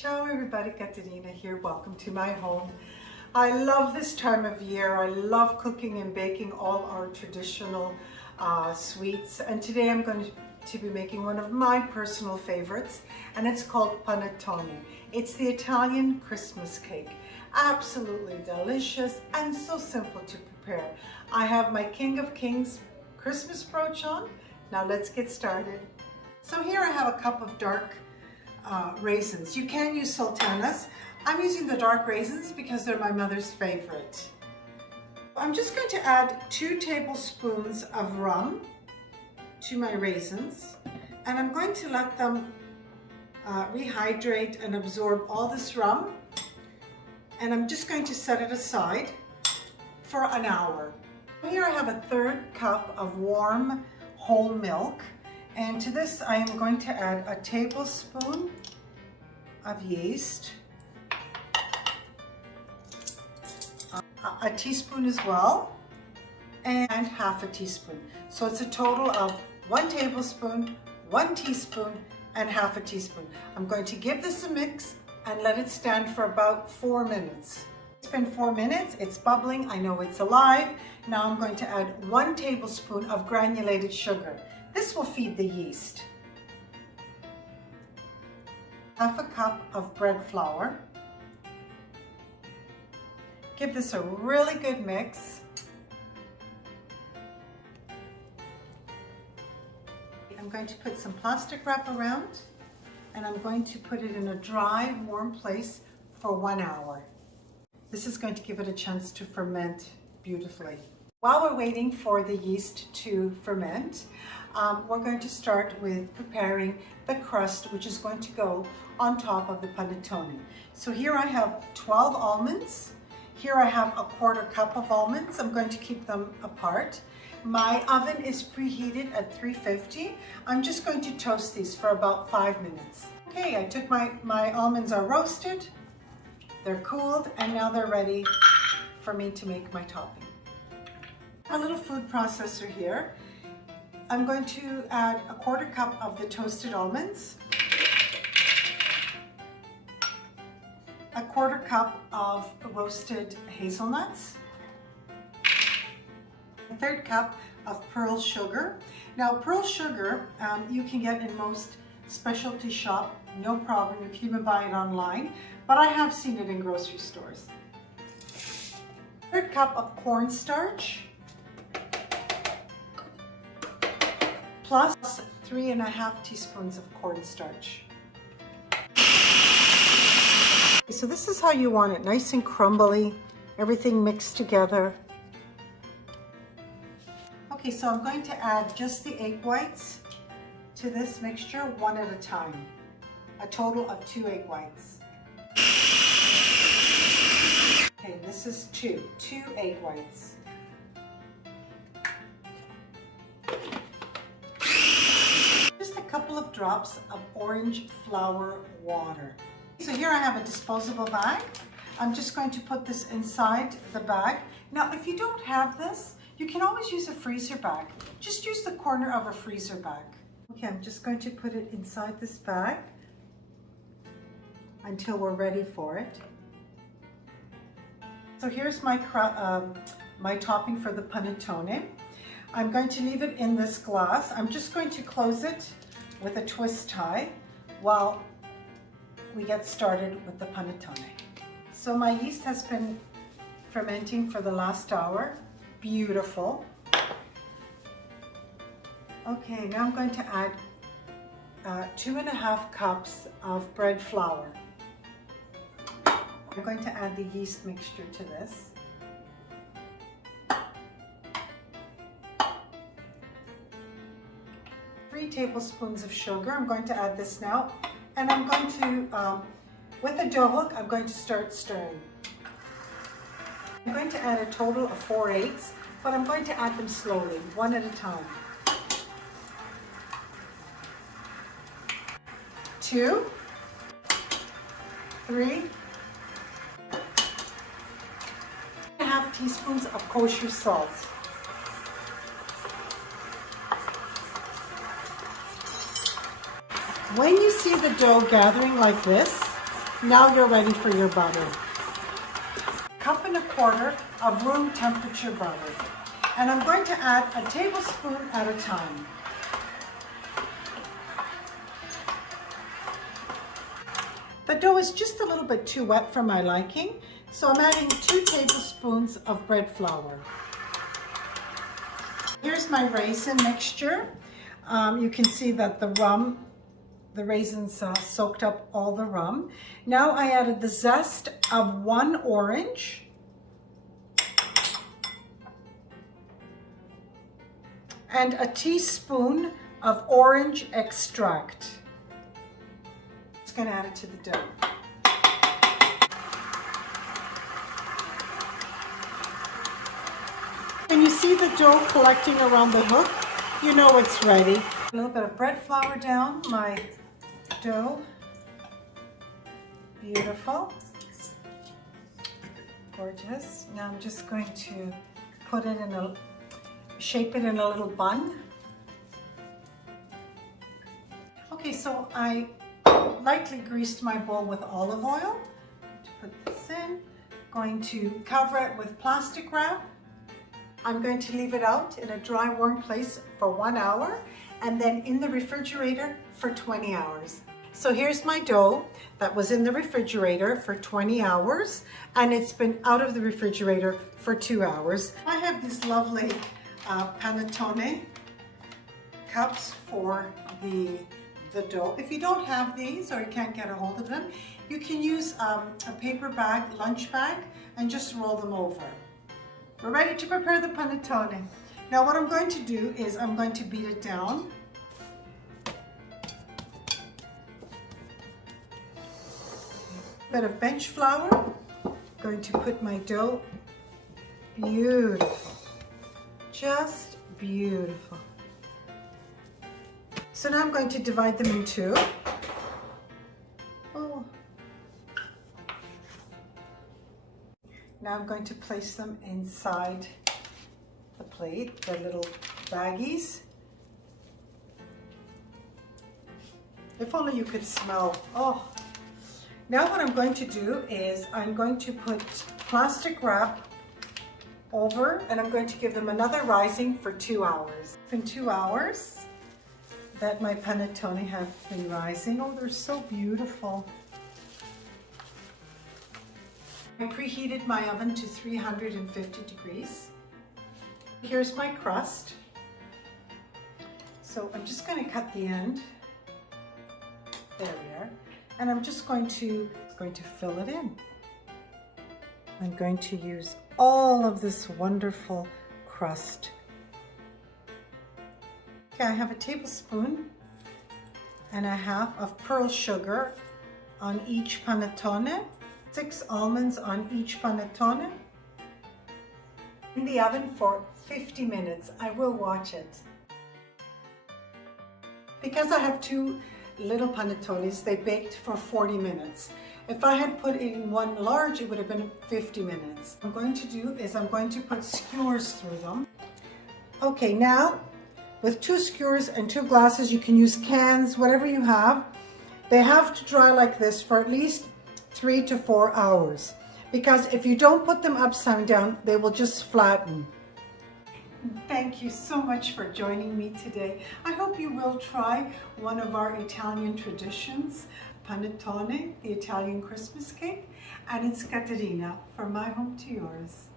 Ciao everybody, Caterina here. Welcome to my home. I love this time of year. I love cooking and baking all our traditional sweets. And today I'm going to be making one of my personal favorites, and it's called Panettone. It's the Italian Christmas cake. Absolutely delicious and so simple to prepare. I have my King of Kings Christmas brooch on. Now let's get started. So here I have a cup of dark raisins. You can use sultanas. I'm using the dark raisins because they're my mother's favorite. I'm just going to add 2 tablespoons of rum to my raisins, and I'm going to let them rehydrate and absorb all this rum, and I'm just going to set it aside for an hour. Here I have a 1/3 cup of warm whole milk. And to this, I am going to add a tablespoon of yeast, a teaspoon as well, and half a teaspoon. So it's a total of 1 tablespoon, 1 teaspoon, and half a teaspoon. I'm going to give this a mix and let it stand for about 4 minutes. It's been 4 minutes, it's bubbling, I know it's alive. Now I'm going to add 1 tablespoon of granulated sugar. This will feed the yeast. Half a cup of bread flour. Give this a really good mix. I'm going to put some plastic wrap around, and I'm going to put it in a dry, warm place for 1 hour. This is going to give it a chance to ferment beautifully. While we're waiting for the yeast to ferment, we're going to start with preparing the crust, which is going to go on top of the panettone. So here I have 12 almonds. Here I have a 1/4 cup of almonds. I'm going to keep them apart. My oven is preheated at 350. I'm just going to toast these for about 5 minutes. Okay, I took my almonds are roasted, they're cooled, and now they're ready for me to make my topping. A little food processor here. I'm going to add a 1/4 cup of the toasted almonds, a 1/4 cup of roasted hazelnuts, a 1/3 cup of pearl sugar. Now pearl sugar you can get in most specialty shop, no problem, you can even buy it online, but I have seen it in grocery stores. 1/3 cup of cornstarch, plus 3½ teaspoons of cornstarch. So this is how you want it, nice and crumbly, everything mixed together. Okay, so I'm going to add just the egg whites to this mixture, 1 at a time. A total of 2 egg whites. Okay, this is 2 egg whites. Couple of drops of orange flower water. So here I have a disposable bag. I'm just going to put this inside the bag. Now, if you don't have this, you can always use a freezer bag. Just use the corner of a freezer bag. Okay, I'm just going to put it inside this bag until we're ready for it. So here's my topping for the panettone. I'm going to leave it in this glass. I'm just going to close it with a twist tie while we get started with the panettone. So my yeast has been fermenting for the last hour. Beautiful. Okay, now I'm going to add 2½ cups of bread flour. I'm going to add the yeast mixture to this. 3 tablespoons of sugar. I'm going to add this now, and I'm going to, with a dough hook, I'm going to start stirring. I'm going to add a total of 4 eggs, but I'm going to add them slowly, 1 at a time. 2, 3, 1/2 teaspoons of kosher salt. When you see the dough gathering like this, Now you're ready for your butter. 1.25 cups of room temperature butter. And I'm going to add a tablespoon at a time. The dough is just a little bit too wet for my liking, so I'm adding 2 tablespoons of bread flour. Here's my raisin mixture. You can see that the raisins soaked up all the rum. Now I added the zest of 1 orange. And a teaspoon of orange extract. Just gonna add it to the dough. When you see the dough collecting around the hook, you know it's ready. A little bit of bread flour down my dough. Beautiful. Gorgeous. Now I'm just going to put it in shape it in a little bun. Okay, so I lightly greased my bowl with olive oil. To put this in, going to cover it with plastic wrap. I'm going to leave it out in a dry, warm place for 1 hour and then in the refrigerator for 20 hours. So here's my dough that was in the refrigerator for 20 hours and it's been out of the refrigerator for 2 hours. I have these lovely Panettone cups for the dough. If you don't have these or you can't get a hold of them, you can use a paper bag, lunch bag, and just roll them over. We're ready to prepare the panettone. Now what I'm going to do is I'm going to beat it down. A bit of bench flour. I'm going to put my dough. Beautiful. Just beautiful. So now I'm going to divide them in 2. Oh. Now I'm going to place them inside the plate, the little baggies. If only you could smell. Oh. Now what I'm going to do is I'm going to put plastic wrap over and I'm going to give them another rising for 2 hours. It's been 2 hours that my panettone have been rising. Oh, they're so beautiful. I preheated my oven to 350 degrees. Here's my crust. So I'm just going to cut the end. There we are. And I'm just going to fill it in. I'm going to use all of this wonderful crust. Okay, I have a tablespoon and a half of pearl sugar on each panettone, 6 almonds on each panettone. In the oven for 50 minutes. I will watch it. Because I have 2 little panettones, they baked for 40 minutes. If I had put in one large, it would have been 50 minutes. What I'm going to do is I'm going to put skewers through them. Okay, now with 2 skewers and 2 glasses, you can use cans, whatever you have. They have to dry like this for at least 3 to 4 hours. Because if you don't put them upside down, they will just flatten. Thank you so much for joining me today. I hope you will try one of our Italian traditions, Panettone, the Italian Christmas cake, and it's Caterina, from my home to yours.